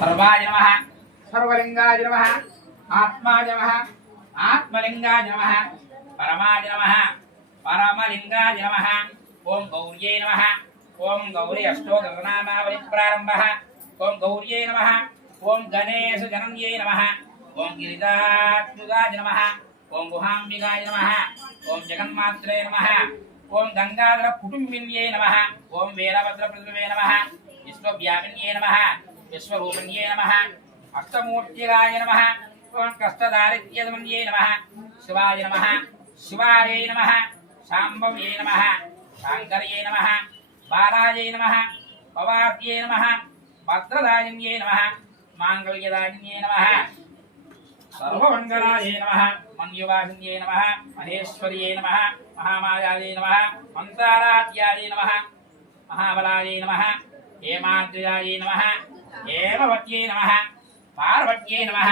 सर्वाय नमः सर्वलिंगाय नमः आत्माय नमः आत्मलिंगाय नमः परमाय नमः परमलिंगाय नमः ओम गौर्ये नमः ओम गौरी अष्टोत्तरनामावली प्रारंभः ओम गौर्ये नमः ओम गणेश जनन्ये नमः ओम गिरिजात्मजाय नमः ओम गुहाम्बिकाय नमः ओम जगन्मात्रे नमः ओम गंगाधर कुटुंबिन्ये नमः ओम वीरभद्र प्रतिमे नमः विश्वव्यापिन्ये नमः विश्वरूपिण्ये नमः अष्टमूर्तिराय नमः ओम कष्टदारिद्र्यदमन्ये नमः शिवाय नमः शिवाय नमः शाम्भव्ये नमः शांकर्ये नमः बालाय नमः भवार्ये नमः भद्रदायिन्ये नमः मांगल्यदायिन्ये नमः सर्वमंगलाय नमः मन्युवासिन्ये नमः महेश्वर्ये नमः महामायाय नमः मंत्राराध्याय नमः महाबलाय नमः हेमाद्रियाय नमः हेमवत्यै नमः पार्वत्यै नमः।